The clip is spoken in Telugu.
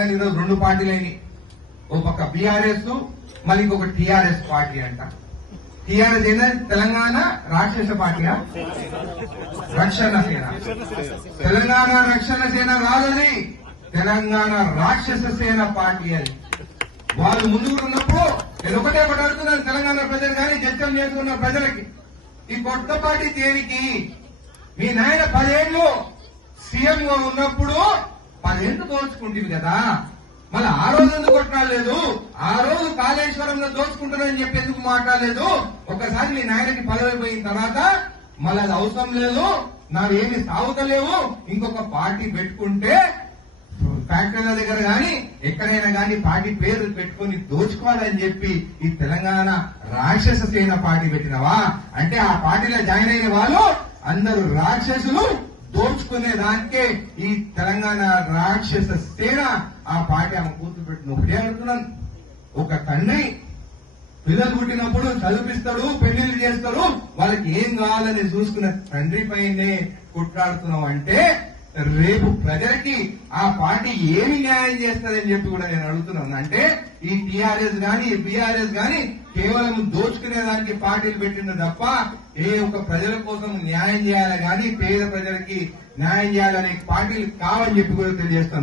ఈరోజు రెండు పార్టీలని ఓ పక్క బీఆర్ఎస్ మళ్ళీ ఇంకొక టీఆర్ఎస్ పార్టీ అంట. టీఆర్ఎస్ అయినా తెలంగాణ రాక్షస పార్టీయా? రక్షణ సేన. తెలంగాణ రక్షణ సేన కాదని తెలంగాణ రాక్షస సేన పార్టీ అని వాళ్ళు ముందుకు ఉన్నప్పుడు నేను ఒకటే అడుగుతున్నాను తెలంగాణ ప్రజలు కానీ జడ్జం చేసుకున్న ప్రజలకి, ఈ కొత్త పార్టీ దేనికి? మీ నాయన 10 ఏళ్లు సీఎంగా ఉన్నప్పుడు 10 ఏళ్లు దోచుకుంటుంది కదా, మళ్ళీ ఆ రోజు ఎందుకు కొట్లాడలేదు? ఆ రోజు కాళేశ్వరంలో దోచుకుంటారని చెప్పి ఎందుకు మాట్లాడలేదు? ఒక్కసారి మీ నాయనకి పదవైపోయిన తర్వాత మళ్ళీ అది అవసరం లేదు, నావేమి సాగుతలేవు, ఇంకొక పార్టీ పెట్టుకుంటే ఫ్యాక్టరీల దగ్గర గాని ఎక్కడైనా గాని పార్టీ పేరు పెట్టుకుని దోచుకోవాలని చెప్పి ఈ తెలంగాణ రాక్షస సేన పార్టీ పెట్టినవా? అంటే ఆ పార్టీలో జాయిన్ అయిన వాళ్ళు అందరూ రాక్షసులు, దోచుకునే దానికే ఈ తెలంగాణ రాక్షస సేన ఆ పార్టీ ఆమె కూతురు పెట్టిన. ఒకటే అడుగుతున్నాను, ఒక తండ్రి పిల్లలు పుట్టినప్పుడు చదివిస్తాడు, పెళ్లిళ్ళు చేస్తాడు, వాళ్ళకి ఏం కావాలని చూసుకున్న తండ్రి పైనే కుట్లాడుతున్నాం అంటే రేపు ప్రజలకి ఆ పార్టీ ఏమి న్యాయం చేస్తుందని చెప్పి కూడా నేను అడుగుతున్నాను. అంటే ఈ టీఆర్ఎస్ గాని బీఆర్ఎస్ గాని కేవలం దోచుకునే దానికి పార్టీలు పెట్టింది తప్ప ఏ ఒక్క ప్రజల కోసం న్యాయం చేయాలి గాని పేద ప్రజలకి న్యాయం చేయాలనే పార్టీలు కావని చెప్పి కూడా తెలియజేస్తాను.